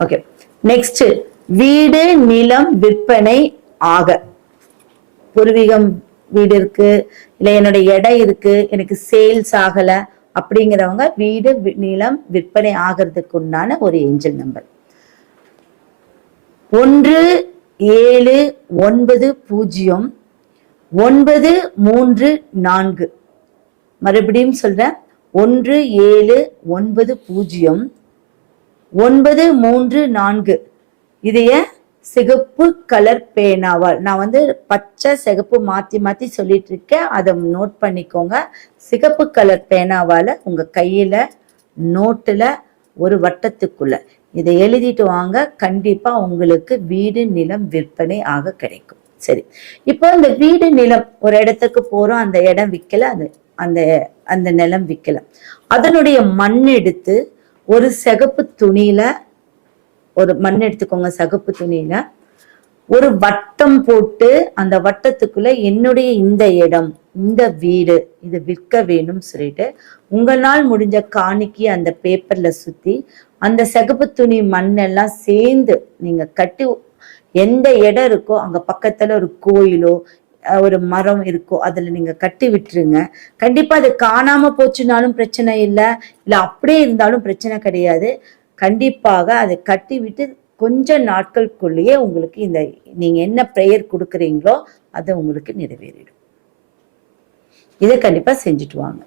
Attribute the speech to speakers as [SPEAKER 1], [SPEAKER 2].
[SPEAKER 1] Okay next வீடு நிலம் விற்பனை ஆக. பூர்வீகம் வீடு இருக்கு இல்லை என்னோட இடம் இருக்கு எனக்கு சேல்ஸ் ஆகல அப்படிங்கிறவங்க வீடு நிலம் விற்பனை ஆகிறதுக்கு உண்டான ஒரு ஏஞ்சல் நம்பர் ஒன்று ஏழு ஒன்பது பூஜ்ஜியம் ஒன்பது மூன்று நான்கு. மறுபடியும் சொல்றேன். ஒன்று ஏழு ஒன்பது பூஜ்ஜியம் ஒன்பது மூன்று நான்கு. இதைய சிகப்பு கலர் பேனாவால். நான் வந்து பச்சை சிகப்பு மாற்றி மாற்றி சொல்லிட்டு இருக்கேன் அதை நோட் பண்ணிக்கோங்க. சிகப்பு கலர் பேனாவால் உங்கள் கையில் நோட்டில் ஒரு வட்டத்துக்குள்ள. இதை எழுதிட்டு வாங்க. கண்டிப்பாக உங்களுக்கு வீடு நிலம் விற்பனை ஆக கிடைக்கும். சரி. இப்போ இந்த வீடு நிலம் ஒரு இடத்துக்கு போகிறோம் அந்த இடம் விற்கல அது அந்த அந்த நிலம் விற்கல அதனுடைய மண் எடுத்து ஒரு சிகப்பு துணியில ஒரு மண் எடுத்துக்கோங்க சகப்பு துணியில. ஒரு வட்டம் போட்டு அந்த வட்டத்துக்குள்ள என்னுடைய இந்த இடம் இந்த வீடு இது விற்க வேணும் சொல்லிட்டு உங்களால் முடிஞ்ச காணிக்கு அந்த பேப்பர்ல சுத்தி அந்த சிகப்பு துணி மண்ணெல்லாம் சேர்ந்து நீங்க கட்டி எந்த இடம் இருக்கோ அங்க பக்கத்துல ஒரு கோயிலோ ஒரு மரம் இருக்கோ அதுல நீங்க கட்டி விட்டுருங்க. கண்டிப்பா அது காணாம போச்சுனாலும் பிரச்சனை இல்லை. இல்ல அப்படியே இருந்தாலும் பிரச்சனை கிடையாது. கண்டிப்பாக அதை கட்டி விட்டு கொஞ்ச நாட்களுக்குள்ளேயே உங்களுக்கு இந்த நீங்க என்ன ப்ரேயர் கொடுக்குறீங்களோ அதை உங்களுக்கு நிறைவேறிடும். இதை கண்டிப்பா செஞ்சுட்டு வாங்க.